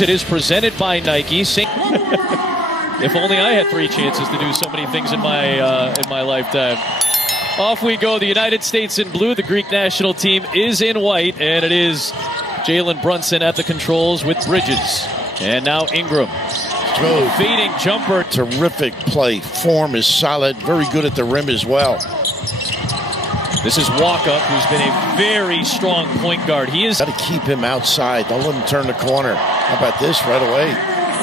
It is presented by Nike. If only I had 3 chances to do so many things in my lifetime. Off we go. The United States in blue. The Greek national team is in white, and it is Jalen Brunson at the controls with Bridges. And now Ingram. Fading jumper. Terrific play. Form is solid. Very good at the rim as well. This is Walkup, who's been a very strong point guard. He is. Got to keep him outside. Don't let him turn the corner. How about this right away?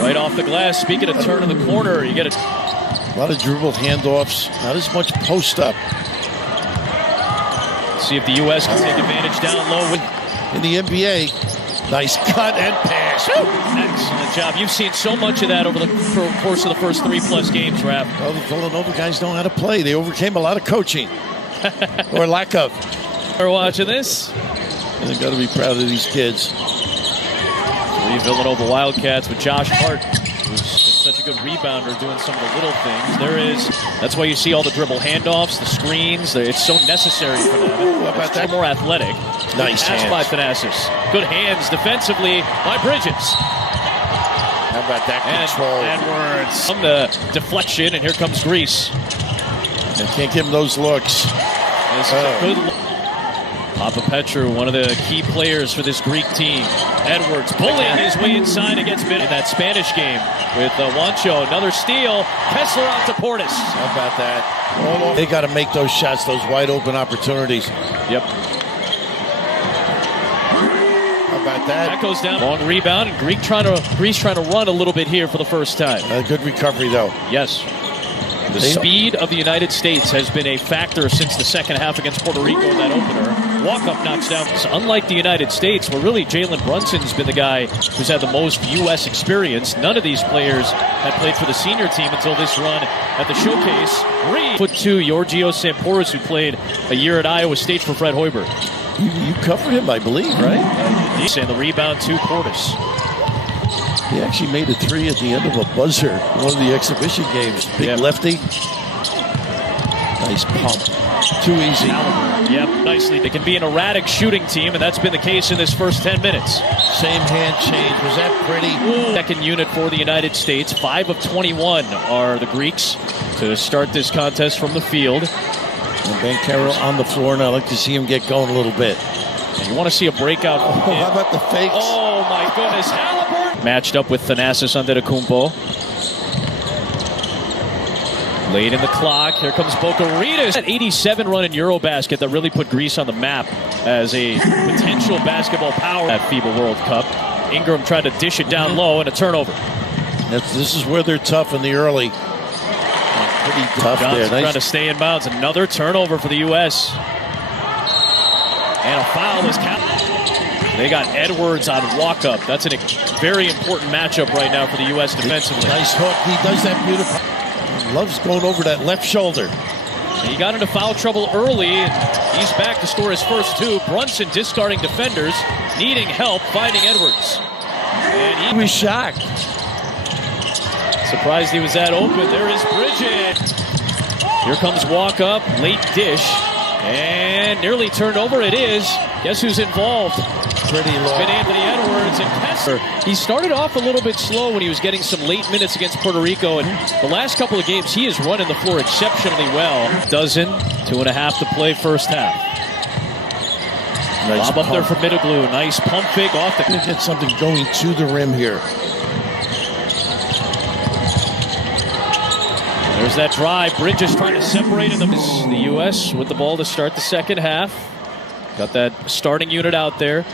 Right off the glass. Speaking of turn in the corner, you get a lot of dribble handoffs. Not as much post up. See if the U.S. can take advantage down low. In the NBA, nice cut and pass. Woo! Excellent job. You've seen so much of that over the course of the first 3+ games, Raph. Well, the Villanova guys know how to play. They overcame a lot of coaching. Or lack of. We're watching this. And they've got to be proud of these kids. 3 Villanova Wildcats with Josh Hart, who's such a good rebounder, doing some of the little things. That's why you see all the dribble handoffs, the screens. It's so necessary for them. How about that? More athletic. Nice pass hands by Thanasis. Good hands defensively by Bridges. How about that control? Edwards. From the deflection, and here comes Greece. They can't give him those looks. This is a good look. Papa Petru, one of the key players for this Greek team. Edwards bullying his way inside against mid in that Spanish game with Wancho. Another steal. Kessler out to Portis. How about that? They got to make those shots, those wide open opportunities. Yep. How about that? That goes down. Long rebound, and Greece trying to run a little bit here for the first time. A good recovery, though. Yes. The speed of the United States has been a factor since the second half against Puerto Rico in that opener. Walkup knocks down. So unlike the United States, where really Jalen Brunson's been the guy who's had the most U.S. experience, none of these players had played for the senior team until this run at the showcase. 3'2" Georgios Sampouris, who played a year at Iowa State for Fred Hoiberg. You covered him, I believe, right? And the rebound to Portis. He actually made a 3 at the end of a buzzer, one of the exhibition games. Big lefty. Nice pump. Too easy. Yep, nicely. It can be an erratic shooting team, and that's been the case in this first 10 minutes. Same hand change. Was that pretty? Ooh. Second unit for the United States. 5 of 21 are the Greeks to start this contest from the field. And Ben Carroll on the floor, and I'd like to see him get going a little bit. And you want to see a breakout. How about the fakes? Oh, my goodness. Matched up with Thanasis Antetokounmpo. Late in the clock. Here comes Bokaritas. That 87 run in Eurobasket that really put Greece on the map as a potential basketball power at Fiba World Cup. Ingram tried to dish it down low and a turnover. This is where they're tough in the early. Pretty tough Johnson there. Trying to stay in bounds. Another turnover for the U.S. And a foul is counted. They got Edwards on Walkup. That's a very important matchup right now for the U.S. defensively. Nice hook. He does that beautiful. Loves going over that left shoulder. He got into foul trouble early. He's back to score his first 2. Brunson discarding defenders, needing help, finding Edwards. And he was shocked. Surprised he was that open. There is Bridges. Here comes Walkup. Late dish. And nearly turned over. It is. Guess who's involved? Pretty low. It's been Anthony Edwards and Kessler. He started off a little bit slow when he was getting some late minutes against Puerto Rico, and the last couple of games he is running the floor exceptionally well. 2.5 to play first half. Nice Lob up there for Middleglue. Nice pump fake off the. Gonna get something going to the rim here. There's that drive. Bridges trying to separate in the U.S. with the ball to start the second half. Got that starting unit out there.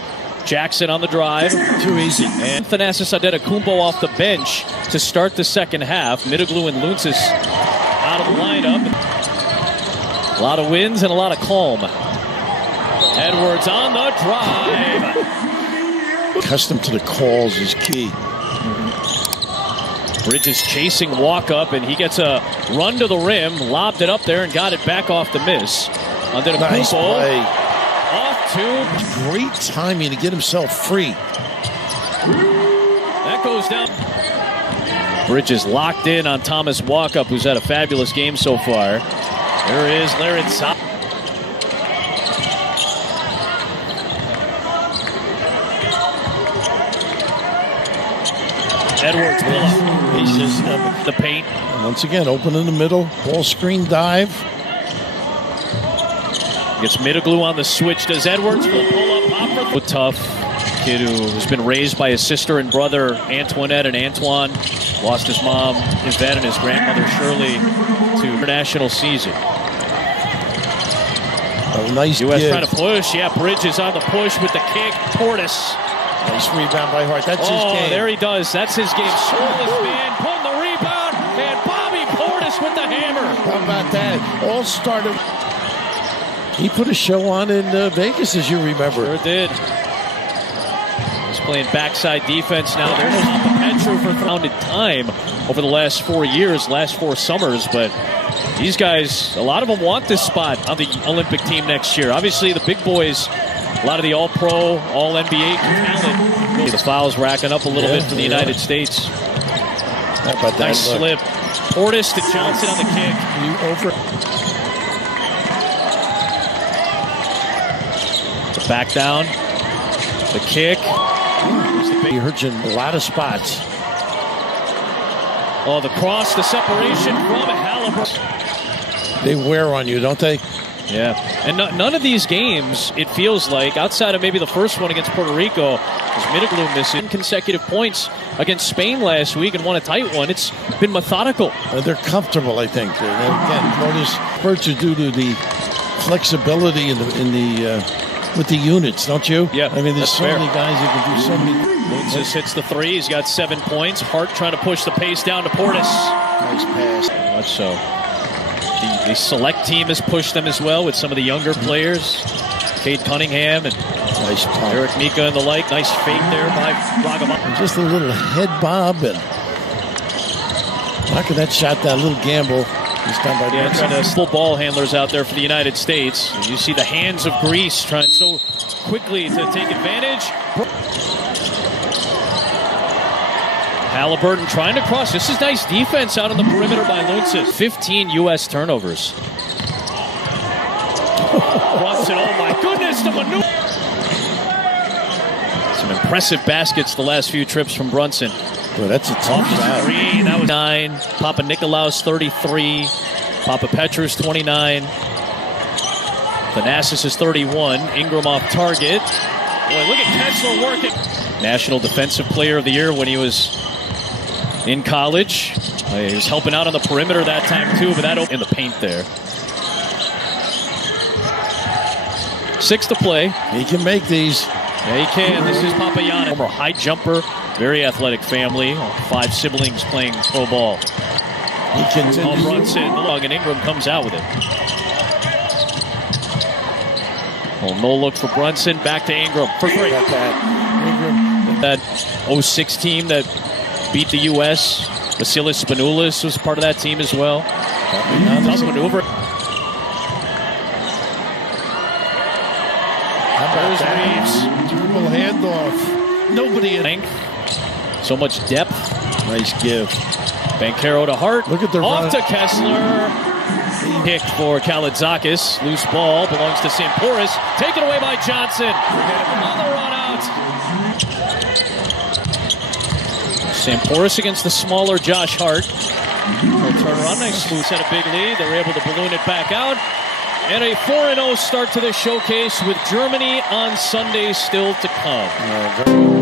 Jackson on the drive. Too easy. And Thanasis Antetokounmpo off the bench to start the second half. Middleglue and Luntz out of the lineup. A lot of wins and a lot of calm. Edwards on the drive. Accustomed to the calls is key. Bridges chasing Walkup, and he gets a run to the rim, lobbed it up there, and got it back off the miss. Nice play. Off to. Great timing to get himself free. That goes down. Bridges locked in on Thomas Walkup, who's had a fabulous game so far. There is Larry. Edwards pull up. He's just The paint. once again open in the middle. Ball screen dive. Gets Middleglue on the switch. Does Edwards pull up? Hopper. Tough kid who has been raised by his sister and brother Antoinette and Antoine. Lost his mom Yvette and his grandmother Shirley to international season. A nice U.S. give. trying to push. Yeah, Bridges on the push with the kick. Portis. Nice rebound by Hart. That's his game. There he does. That's his game. Shirtless man pulling the rebound. And Bobby Portis with the hammer. How about that? All started. He put a show on in Vegas, as you remember. Sure did. He's playing backside defense now. There's Papa Petru for founded time over the last 4 years, last 4 summers. But these guys, a lot of them want this spot on the Olympic team next year. Obviously, the big boys, a lot of the All-Pro, All-NBA talent. The fouls racking up a little bit for the United States. How about that? Nice slip. Portis to Johnson on the kick. You over. The back down. The kick. He hurts in a lot of spots. Oh, the cross, the separation from Halliburton. They wear on you, don't they? Yeah, and none of these games, it feels like, outside of maybe the first one against Puerto Rico, was Middleglue missing consecutive points against Spain last week and won a tight one. It's been methodical. They're comfortable, I think. Again, notice spurts are due to the flexibility with the units, don't you? Yeah, I mean, there's so fair. many guys who can do so many. Lutzis hits the three. He's got 7 points. Hart trying to push the pace down to Portis. Nice pass. Much so. The select team has pushed them as well with some of the younger players. Cade Cunningham and Nice pump. Eric Mika and the like. Nice fake there by Ragamuffin. Just a little head bob and knocking that shot down. A little gamble. He's done by Yeah, trying to full ball handlers out there for the United States. You see the hands of Greece trying so quickly to take advantage. Halliburton trying to cross. This is nice defense out on the perimeter by Lutzis. 15 U.S. turnovers. Brunson, oh my goodness, the maneuver. Some impressive baskets the last few trips from Brunson. Well, that's a tough shot. Three, that was 9. Papa Nikolaus 33. Papa Petrus 29. Thanasis is 31. Ingram off target. Boy, look at Kessler working. National Defensive Player of the Year when he was in college. He was helping out on the perimeter that time too, but that in the paint there. 6 to play. He can make these. Yeah, he can. This is Papa Giannis. Former high jumper, very athletic family. 5 siblings playing pro ball. He continues. Brunson, and Ingram comes out with it. Well, no look for Brunson. Back to Ingram for 3. Ingram. That 06 team that beat the U.S. Vasilis Spanoulis was part of that team as well. Tough maneuver. How about that? Dribble handoff. Nobody in. So much depth. Nice give. Bankero to Hart. Look at the off run. to Kessler. Pick for Kalitzakis. Loose ball belongs to Samporis. Taken away by Johnson. On the run out. Samporis against the smaller Josh Hart. He'll turn around. Nice move. Set a big lead. They're able to balloon it back out. And a 4-0 start to this showcase with Germany on Sunday still to come.